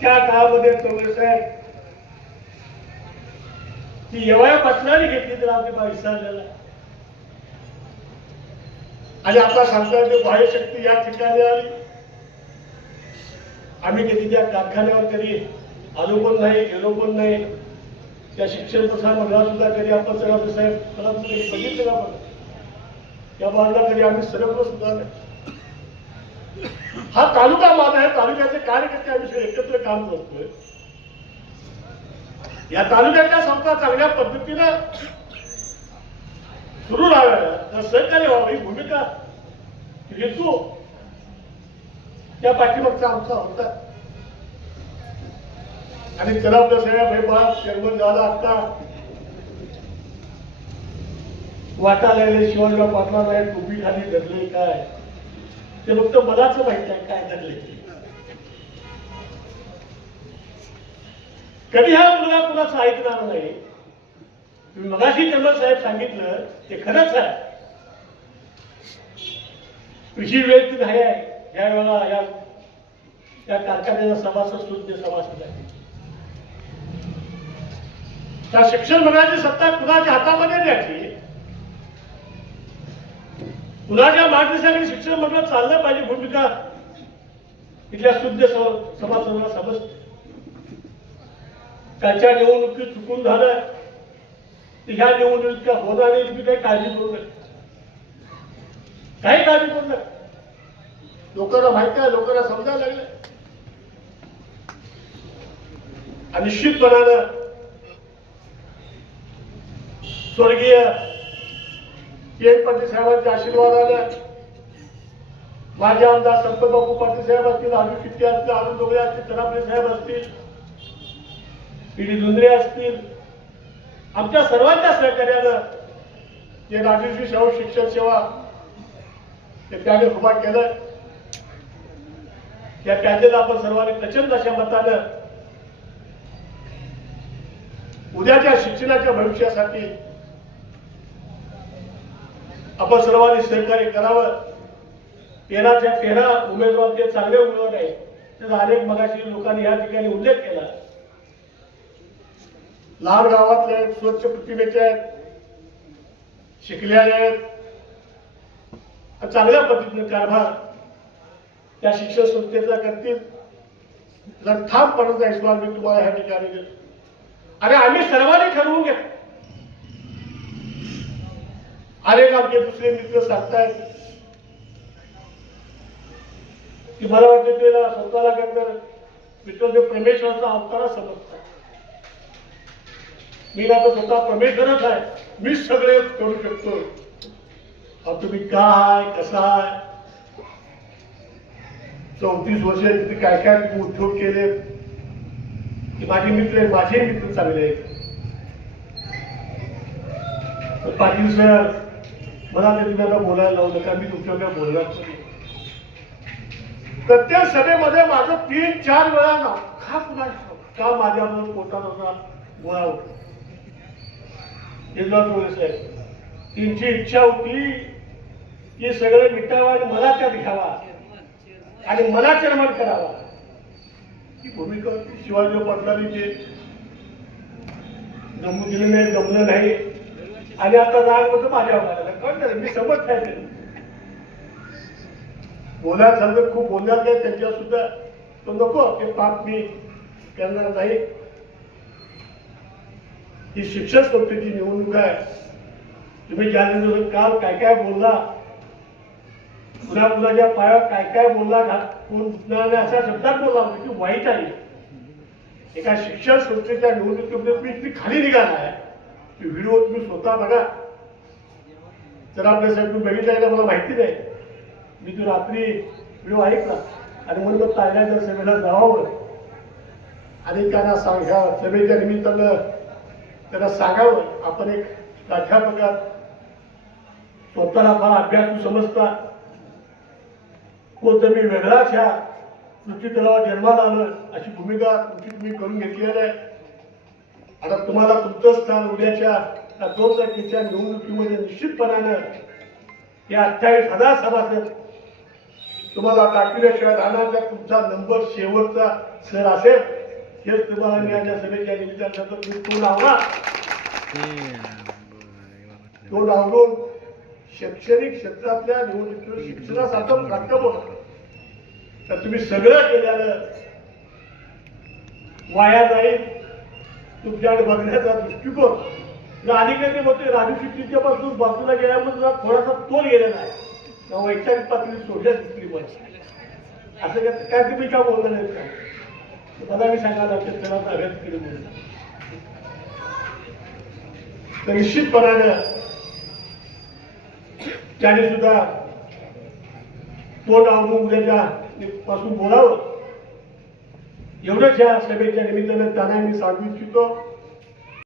त्या काळामध्ये चौरे साहेब ती एवढ्या पत्राने घेतली तर आपली बाहेर विसरलेला आणि आता सांगतात बाह्य शक्ती या ठिकाणी आली. आम्ही कधी त्या कारखान्यावर कधी आलो पण नाही गेलो पण नाही. त्या शिक्षण प्रसार मंडळात सुद्धा कधी आपण सगळं साहेब मला तुम्ही बघितलं का पण त्या बाजूला कधी आम्ही सरकलो सुद्धा नाही. हा तालुका माझा आहे तालुक्याचे कार्यकर्ते आम्ही एकत्र काम करतोय. या तालुक्याच्या संस्था चांगल्या पद्धतीनं सुरू राहाव्या सहकार्य व्हावं ही भूमिका घेतो त्या पाठीमागचा आमचा होता. आणि त्याला आपल्या सगळ्या भयपास चेअरमन झाला आता. वाटा लागले शिवाजीराव पाटला नाही टोपी खाली धरले काय? ते फक्त मलाच माहीत आहे काय धरले कधी हा मुलगा कुणाच ऐकणार नाही? मगाशी चंद्र साहेब सांगितलं ते खरंच आहे. कृषी वेळ ती आहे. या वेळेला या त्या कारखान्याचा सभासद सुद्धा सभासद आहे. त्या शिक्षण मंडळाची सत्ता कुणाच्या हातामध्ये द्यायची कुणाच्या मार्गदर्शनाकडे शिक्षण मंडळ चाललं पाहिजे भूमिका. इथल्या शुद्ध समाज सभासदांना समजते त्याच्या निवडणुकीत चुकून झालं. ह्या निवडणुकीत होणार नाही तुम्ही काही काळजी करू नका. काही काळजी करू नका. लोकांना माहिती आहे लोकांना समजायला लागलं. आणि निश्चितपणानं स्वर्गीय एन पाटील आशीर्वाद आशीर्वादानं माझे आमदार संत बाबू पाटील साहेब असतील अनु शिट्टे असतील अरुण डोंगरे असतील तरापले साहेब असतील पिढी धुंद्रे असतील. आमच्या सर्वांच्या सहकार्यानं जे राजश्री शाहू शिक्षण सेवा ते त्याने उभा केलं. त्या पॅनेलला आपण सर्वांनी प्रचंड अशा मतानं उद्याच्या शिक्षणाच्या भविष्यासाठी आपण सर्वांनी सहकार्य करावं. तेराच्या तेरा उमेदवार जे चांगले उमेदवार आहेत. त्याचा अनेक मगाशी लोकांनी या ठिकाणी उल्लेख केला. लहान गावातले आहेत स्वच्छ प्रतिमेचे आहेत शिकलेले आहेत. चांगल्या पद्धतीने कारभार त्या शिक्षण संस्थेचा करतील. जर ठामपणाचा विश्वास मी तुम्हाला ह्या ठिकाणी देतो. आणि आम्ही सर्वांनी ठरवून घ्या अनेक आमचे दुसरे मित्र सांगतायत की मला वाटतं त्याला स्वतःला काय तर मित्र परमेश्वराचा अवतारा समजतात. मी आता स्वतः परमेश्वरच आहे. मी सगळे करू शकतो तुम्ही काय कसा आहे? चौतीस वर्ष तिथे काय काय उद्योग केले? की माझे मित्र आहेत माझे मित्र चांगले आहेत. पाटील सर मला ते तुम्ही आता बोलायला लावू नका मी तुमच्या काय बोलणार तर त्या प्रत्येक सभेमध्ये माझं तीन चार वेळा ना खास कुणास का माझ्यावर पोटात गोळा होता थोडे साहेब त्यांची इच्छा होती की सगळं मिटावा आणि मला त्यात घ्यावा आणि मला चेअरमन करावा. ही भूमिका शिवाजी पाटलांनी जे जमू दिले नाही जमलं नाही. आणि आता राग होतं माझ्या वागायला मी समज आहे. ते बोलायसारखं खूप बोलण्यात काय त्यांच्या सुद्धा. तो नको ते पाप मी करणार नाही. ही शिक्षण संस्थेची निवडणूक आहे. तुम्ही ज्या काल काय काय बोलला? पुन्हा मुलाच्या पायावर काय काय बोलला? कोण नाही अशा शब्दात बोलला म्हणजे की वाईट आहे. एका शिक्षण संस्थेच्या निवडणुकीमध्ये मी खाली निघाला आहे. व्हिडिओ तुम्ही स्वतः बघा. तर आपल्या साहेब तू बघितलं आहे का? मला माहिती नाही. मी तू रात्री व्हिडिओ ऐकला आणि म्हणून मग तारण्याच्या सभेला जावावं आणि त्यांना सांगा सभेच्या निमित्तानं त्यांना सांगावं. आपण एक प्राध्यापकात स्वतःला फार अभ्यासू समजता. हो, कोणतं मी वेगळाच ह्या कृती जन्माला आलं अशी भूमिका तुमची तुम्ही करून घेतलेली आहे. आता तुम्हाला तुमचं स्थान उद्याच्या दोन तारखेच्या निवडणुकीमध्ये निश्चितपणानं या अठ्ठावीस हजार सभासद. तुम्हाला दाखविल्याशिवाय राहणार का तुमचा नंबर शेवटचा सर असेल. हेच तुम्हाला मी या सभेच्या निमित्तानं तुम्ही तो लावला तो डावलून शैक्षणिक क्षेत्रातल्या निवडणुकीवर शिक्षणासारखं प्राप्त होत तर तुम्ही सगळं केल्यानं वाया जाईल. तुमच्याकडे बघण्याचा दृष्टिकोन. जर अलीकडे होते राजू शिट्टीच्या पासून बाजूला गेल्यामुळे तुला थोडासा तोल गेलेला आहे किंवा वैचारिक पातळी सोडल्या दिसली पाहिजे असं काय काय तुम्ही का बोलणार नाहीत का? मला मी सांगायला लागते त्याला अभ्यास केलं म्हणून तर निश्चितपणानं त्याने सुद्धा तोंड आवडून उद्याच्या पासून बोलावं. एवढंच या सभेच्या निमित्तानं त्यांना मी सांगू इच्छितो.